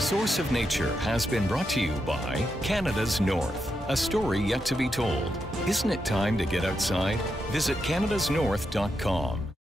Source of Nature has been brought to you by Canada's North, a story yet to be told. Isn't it time to get outside? Visit canadasnorth.com.